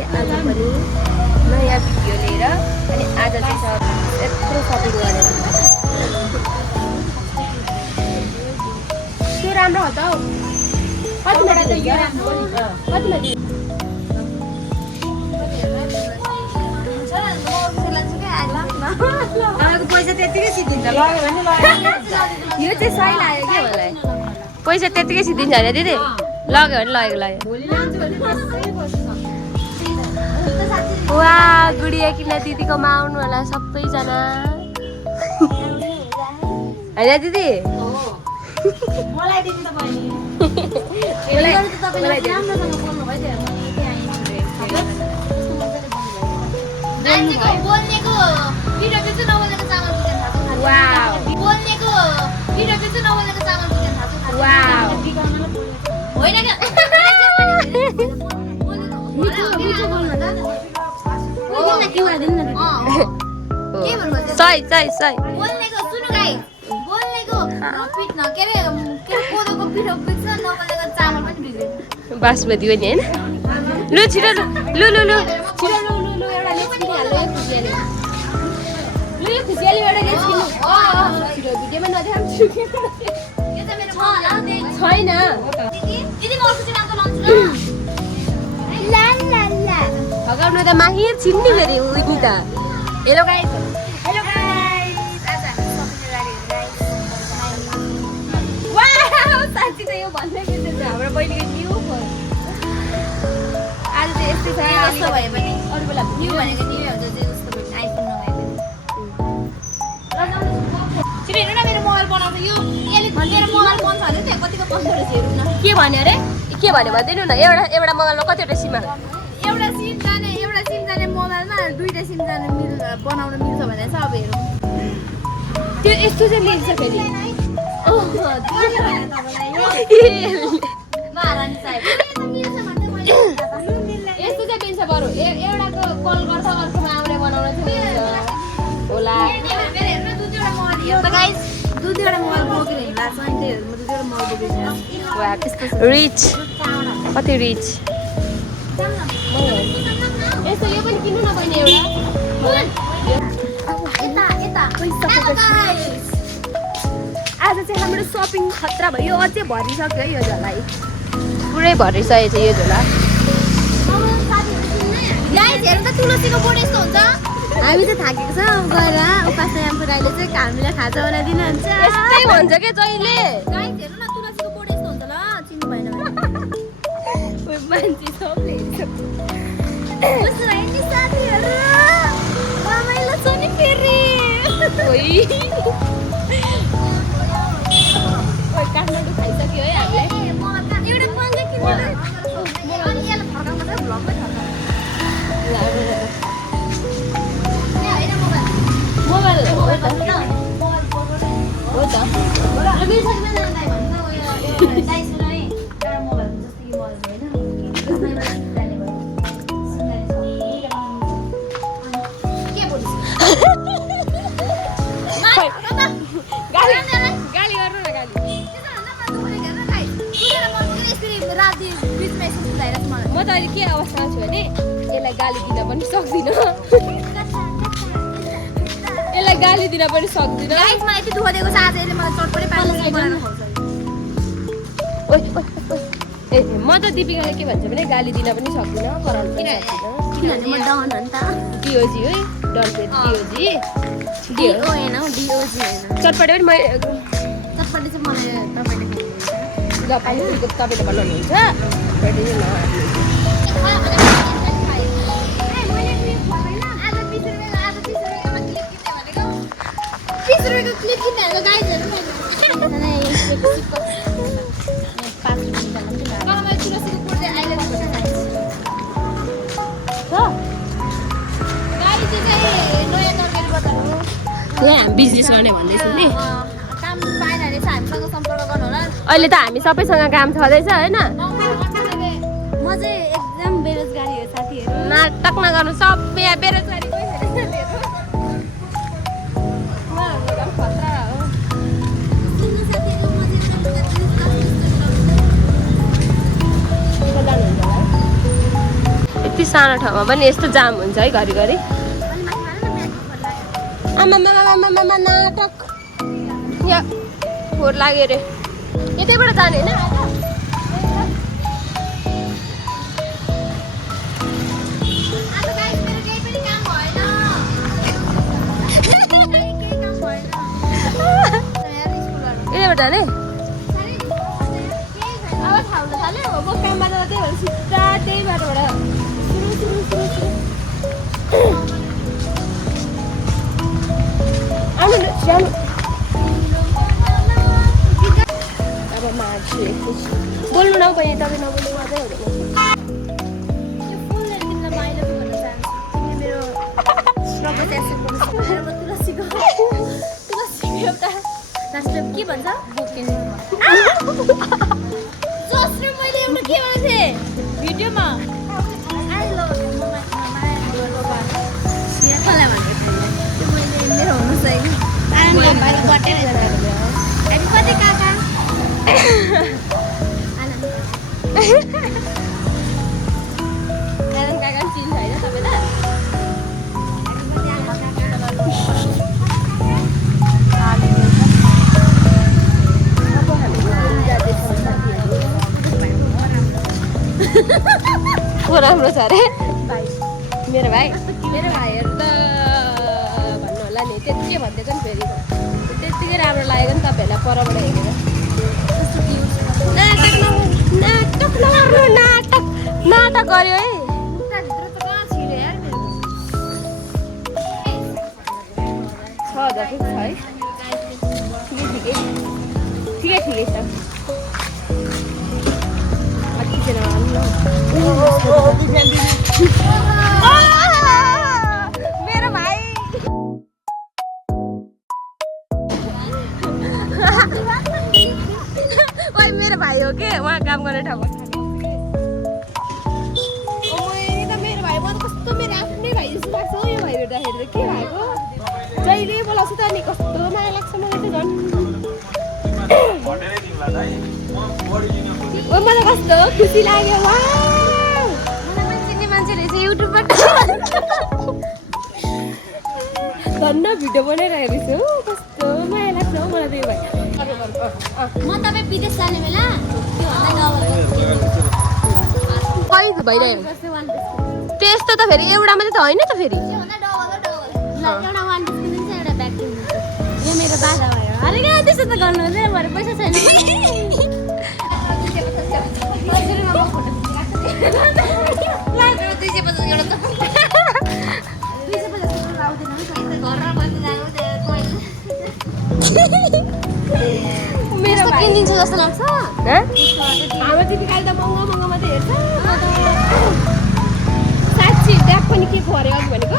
थिएँ आज पनि नयाँ भिडियो लिएर। अनि आज चाहिँ यत्रो सपिङ गरेर त्यो राम्रो हो त हौ। कतिमा पैसा त्यतिकै सिद्धिन्छ लग्यो भने यो चाहिँ सही लाग्यो के मलाई। पैसा त्यतिकै सिद्धिन्छ अरे दिदी, लग्यो भने लगेको। वा गुडिया किन दिदीकोमा आउनु होला सबैजना होइन दिदी? मलाई दिदी तपाईले तपाईले राम्रोसँग बोल्नु भयो त्यो बोल्नेको भिडियो चाहिँ नबोलेको चामल पुग्छ थाहा छ। वाउ बोल्नेको भिडियो चाहिँ नबोलेको चामल पुग्छ थाहा छ। वाउ होइन के सही सही सही बोल्नेको सुन्नु गाई बोल्नेको पिट न के रे कोदोको पिठो पिट्छ नबोलेको चामल पनि बिग्रिन्छ। बासमती पनि होइन। लु छिटो लु लु लु छिटो लु लु लु एउटा लेच किनिहाल्नु यो खुसियाली। लु यो खुसियालीबाट लेच किन्नु। छिटो भिडियोमा नदेखाउँछु। यो त मेरो छैन। दिदी म अर्को चाहिँ लान्छु ला ला ला भगाउनु त माहिर छिन्नी फेरि उनी त। हेलो गाइस हेलो गाइस आज हामी वाउ साँच्ची त यो भन्दै बिर्सेछु हाम्रो बहिनीको न्यू फोन। आज चाहिँ यस्तै छ। जस्तो भए पनि अरू बेला न्यू भनेको न्यू हुन्छ जे जस्तो भए पनि आइफोन नभए पनि छिटो हेर्नु न मेरो मोबाइल बनाउँछ यो यसले मेरो मोबाइल बन्छ भने त्यहाँ कतिको कस्तो रहेछ हेर्नु न। के भन्यो अरे? के भन्यो भनिदिनु न। एउटा मोबाइलमा कतिवटा सिम हाल्नु? एउटा सिम जाने मोबाइलमा दुईटा सिम जाने बनाउन मिल्छ भने चाहिँ अब हेरौँ। त्यो यस्तो चाहिँ मिल्छ फेरि। महारानी साहेब यस्तो चाहिँ मिल्छ बरु। एउटाको कल गर्दा अर्कोमा आउने बनाउन चाहिँ मिल्छ होला। दुईवटा मोबाइल बोकेर हिँड्दा छ नि त्यही म दुईवटा मोबाइल बोकेर वा त्यस्तो रिच कति रिच। यस्तो यो पनि किन्नु न बहिनी एउटा। आज चाहिँ हाम्रो सपिङ खतरा भयो। अझै भरिसक्यो है यो झोला। पुरै भरिसकेको छ यो झोला। गाइस हेर्नु त तुलसीको बोट यस्तो हुन्छ। हामी चाहिँ थाकेको छ गएर उपास राईले चाहिँ हामीलाई खाजा बनाइदिनु हुन्छ। यस्तै भन्छ क्या जहिले। गाइस हेर्नु न तुलसीको बोट यस्तो हुन्छ ल चिन्नु भएन भने मान्छे सबले कस्तो लाग्यो नि साथीहरू रमाइलो छ नि फेरि। काठमाडौँ खाइसक्यो है हामीले। एउटा मोबाइल चाहिँ किन्नु अनि यसलाई फर्काउनु चाहिँ भ्लगमै फर्काउनु मोबाइल हो त। हो त मेरो साथीमा जाँदा भन्नु उयो दाइसँग नि एउटा मोबाइल जस्तो कि मोबाइल होइन के बोलिस् गाली गर्नु न गाली। राति बिचमा यसो सुलाइरहेको मलाई म त अहिले के अवस्थामा छु भने यसलाई गाली दिन पनि सक्दिनँ। यसलाई गाली दिन पनि सक्दिनँ। गाइस मलाई यति दुःख दिएको छ आज यसले मलाई चटपटे पारेर बनाएर खुवाउँछ। ए म त दिपिकाले के भन्छ भने गाली दिन पनि सक्दिनँ कराउनु पनि सक्दिनँ। किनभने म डन हो नि त। डिओजी है डन डिओजी डिओ होइन डिओजी होइन चटपटे पनि मैले चटपटे चाहिँ मलाई तपाईँले ल पानी तपाईँले बनाउनुहुन्छ। चटपटे चाहिँ क्लिप किन्नेहरूको गाइजहरू यहाँ बिजनेस गर्ने भन्दैछु नि। काम पाएन भने चाहिँ हामीसँग सम्पर्क गर्नु होला। अहिले त हामी सबैसँग काम छँदैछ होइन। म चाहिँ एकदम बेरोजगारी हो साथीहरू। नाटक नगर्नु सब यहाँ बेरोजगारी सानो ठाउँमा पनि यस्तो जाम हुन्छ है घरिघरि। आमामामामामामा नाटक यहाँ फोहोर लाग्यो अरे। यतैबाट जाने होइन? यतैबाट जाने? अब थाहा हुन थाल्यो। म काममा जाँदा त्यही भएर सिधा त्यही बाटोबाट आउनु न सानो। अब मार्छु बोल्नु न बहिनी, तपाईँ नबोल्नु मात्रै हुँदैन। के भन्छ जसले मैले एउटा के भनेको थिएँ भिडियोमा मेरो हुनु छैन कति काका काका चिन्छ होइन तपाईँलाई? को राम्रो छ अरे मेरो भाइहरू त भन्नु होला नि। त्यति भन्दै छ नि फेरि त्यत्तिकै राम्रो लागेको नि तपाईँहरूलाई परबाट हेरेर। नाटक नगर्नु, नाटक गर्यो है। 6,000 छ है। ठिकै छ। मेरो भाइ ओइ मेरो भाइ हो के उहाँ काम गर्ने ठाउँमा। मेरो भाइ म त कस्तो मेरो आफ्नै भाइ जस्तो लाग्छ हौ यो भाइ हेर्दाखेरि। के भएको जहिले बोलाउँछु त नि कस्तो माया लाग्छ मलाई त झन्। मलाई कस्तो खुसी लाग्यो। मान्छे रहेछ युट्युबबाट धन्न भिडियो बनाइरहेको रहेछ हौ। कस्तो माया लाग्छ हौ मलाई त यो भाइ। म तपाईँ विदेश जाने बेला कहीँ भइरह्यो त्यस्तो त फेरि एउटा मात्रै त होइन त फेरि। एउटा वान पिस किनिन्छ एउटा ब्याग किनिन्छ। यो मेरो बाधा भयो। अरे क्या त्यस्तो त गर्नु हुँदैन भरे पैसा छैन। मेरो किनिदिन्छु जस्तो लाग्छ। हाम्रो टिपिकल त महँगो मात्रै हेर्छ। साँच्ची ब्याग पनि के को अरे अघि भनेको?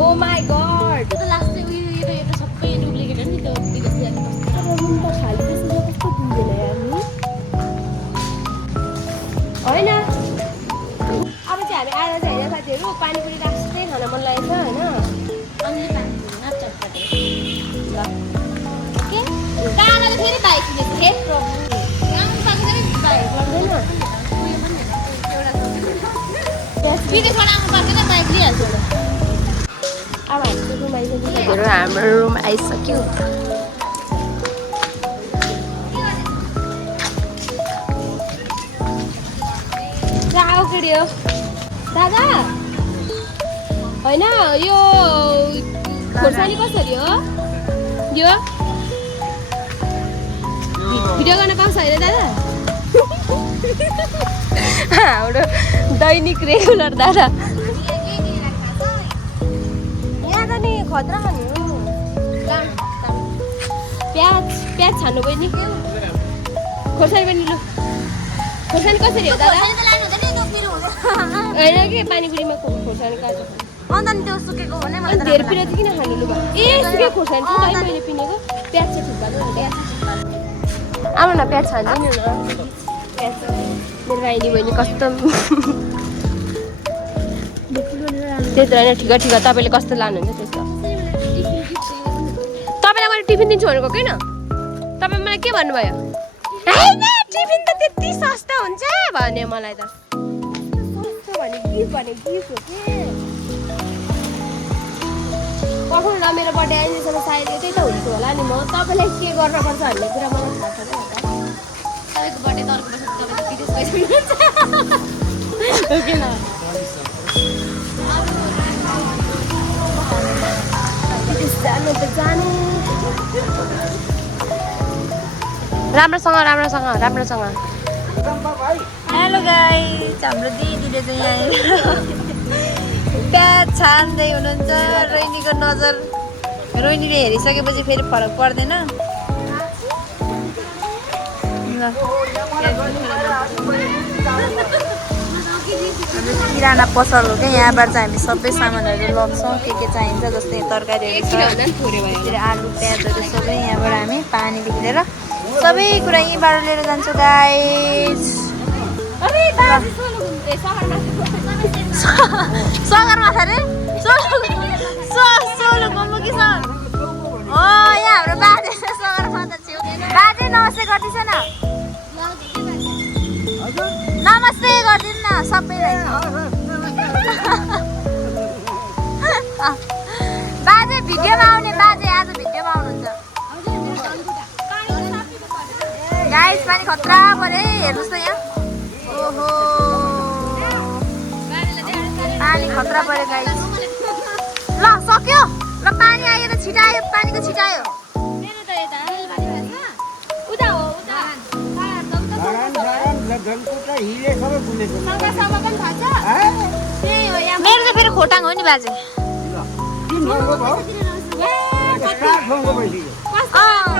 ओ माई गड लास्ट उयो सबै डुप्लिकेट हो नि त्यो विदेश जाने होइन। अब चाहिँ हामी आएर चाहिँ होइन साथीहरू पानीपुरी राख्दै खान मन लागेको छ होइन। अन्ली पानीपुरी चटपटे के काना त फेरि बाइक किनेको हे प्रब्लम आउनु पाएको चाहिँ बाइक गर्दैन। उयो पनि विदेशबाट आउनु पर्दैन बाइक लिइहाल्छ। अब हाम्रो रुम आइसक्यो। हाम्रो रुम आइसक्यो। दादा होइन यो खोर्सानी कसरी हो? यो भिडियो गर्न पाउँछ होइन दादा? हाम्रो दैनिक रेगुलर दादा यहाँ त नि खतरा खाने हो। प्याज छान्नु बहिनी। खोर्सानी पनि लु। खोर्सानी कसरी हो दादा? होइन कि पानीपुरीमा खोर्सानी काट्छ। अन्त नि त्यो सुकेको भने अनि धेरै पिरो चाहिँ किन खानु लु? ए सुकेको खोर्सानी चाहिँ मैले पिनेको प्याज चाहिँ थुक्पा आउनु न प्याज छानिदिनु न। प्याज मेरो भाइनी बहिनी कस्तो त्यही त होइन। ठिक तपाईँले कस्तो लानुहुन्छ त्यस्तो? तपाईँलाई मैले टिफिन दिन्छु भनेको किन? तपाईँ मलाई के भन्नुभयो? होइन टिफिन त त्यति सस्तो हुन्छ भने मलाई त सस्तो भनेको गिफ्ट भने गिफ्ट हो के पठाउनु न मेरो बर्थडे आइन्जेलसम्म सायद यतै त हुन्छ होला नि म तपाईँलाई के गर्नुपर्छ भन्ने कुरा मलाई थाहा छैन तपाईँको बर्थडे त अर्को वर्ष तपाईँको विदेश गइसक्नुहुन्छ हो किन विदेश जानु त जानु राम्रोसँग हेलो गाइस हाम्रो दिदीले चाहिँ यहाँ प्याज छान्दै हुनुहुन्छ रोहिणीको नजर रोहिणीले हेरिसकेपछि फेरि फरक पर्दैन ल हाम्रो किराना पसल हो क्या यहाँबाट चाहिँ हामी सबै सामानहरू लग्छौँ के चाहिन्छ जस्तै तरकारीहरू छ आलु प्याजहरू सबै यहाँबाट हामी पानीदेखि लिएर सबै कुरा यहीँबाट लिएर जान्छौँ गाइस सगरमाथा रे सोलु मोमो कि सर हो यहाँ हाम्रो बाजे सगरमाथा छेउ बाजे नमस्ते गरिदिन्छ न नमस्ते गरिदिनु न सबैलाई बाजे भिडियोमा आउने बाजे आज भिडियोमा आउनुहुन्छ गाइस पानी खतरा पऱ्यो है हेर्नुहोस् त यहाँ ओहो पानी खतरा पऱ्यो गाइस ल सक्यो ल पानी आएर छिटायो पानीको छिटायो मेरो चाहिँ फेरि खोटाङ हो नि बाजे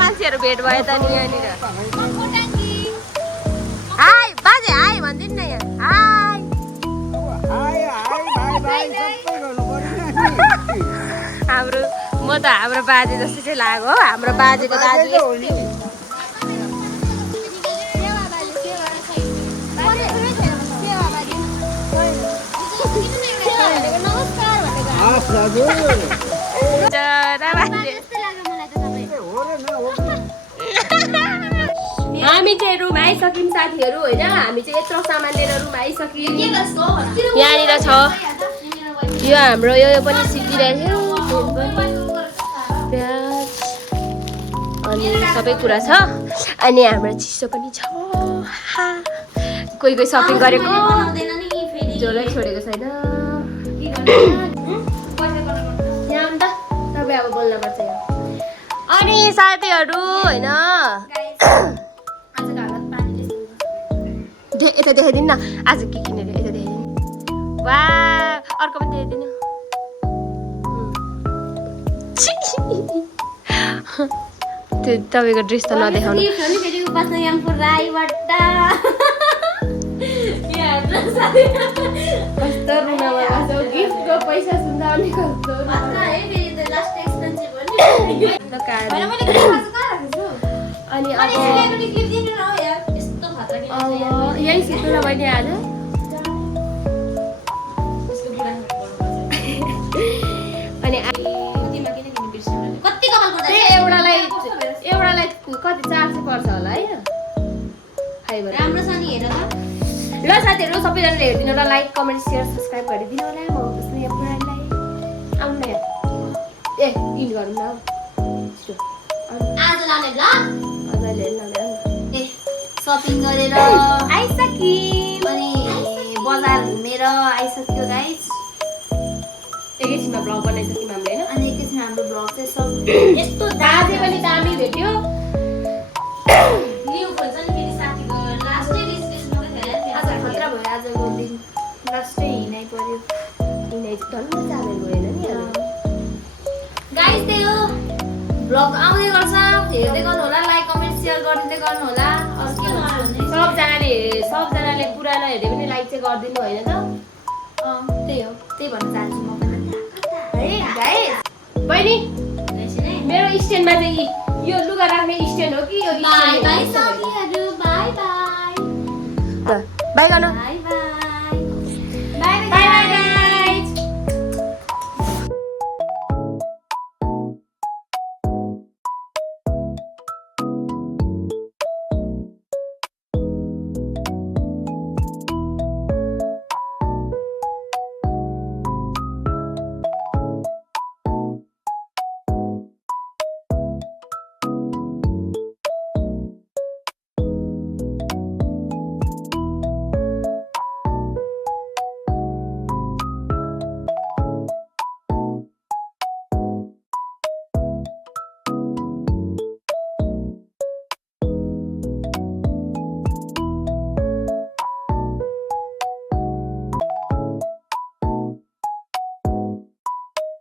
मान्छेहरू भेट भयो त नि यहाँनिर हाई बाजे हाई भनिदिनु न यहाँ हाई हाम्रो म त हाम्रो बाजे जस्तो चाहिँ लाग्यो हो हाम्रो बाजेको दाजु हामी चाहिँ रुम आइसक्यौँ साथीहरू होइन हामी चाहिँ यत्रो सामान लिएर रुम आइसक्यौँ यहाँनिर छ यो हाम्रो यो पनि सिकिरहेको प्याज अनि सबै कुरा छ अनि हाम्रो चिसो पनि छ कोही सपिङ गरेको जोलै छोडेको छैन यहाँ त तपाईँ अब बोल्नुपर्छ यहाँ अनि साथीहरू होइन यता देखाइदिनु न आज के किनेर यता देखाइदिनु वा अर्को पनि देखाइदिनु त्यो तपाईँको ड्रेस त नदेखाउनु कस्तो रुनामा गिफ्टको पैसा सुन्दा अनि कस्तो अनि यही सिक्नु न बहिनी आज अनि एउटालाई कति 400 पर्छ होला है राम्रो छ नि हेर ल साथीहरू सबैजनाले हेरिदिनु होला लाइक कमेन्ट सेयर सब्सक्राइब गरिदिनु होला म जस्तो यहाँ पुरानलाई आउनु न ए इन गरौँ न आज लाने ल अझैले लाने ए सपिङ गरेर आइसक्यौँ अनि बजार घुमेर आइसक्यो गाइस एकैछिनमा ब्लग बनाइसक्यौँ हामीले होइन अनि एकैछिन हाम्रो ब्लग चाहिँ सब यस्तो दाजे पनि दामी भेट्यो न्यू भन्छ नि फेरि साथीको लास्टै रिस्टेसनको खेला आज खतरा भयो आजको दिन लास्टै हिँडाइ पर्यो हिँडाइ धन्न चालेर गएन नि गाइस त्यही हो ब्लग आउँदै गर्छ हेर्दै गर्नु होला लाइक कमेन्ट सेयर गरिदिँदै गर्नु होला सबजनाले पुरानो हेर्दै पनि लाइक चाहिँ गरिदिनु होइन त त्यही हो त्यही भन्न चाहन्छु म पनि है गाइस बहिनी मेरो स्ट्यान्डमा चाहिँ यो लुगा राख्ने स्ट्यान्ड हो कि यो बाई बाई साथीहरु बाई बाई बाई गर्नु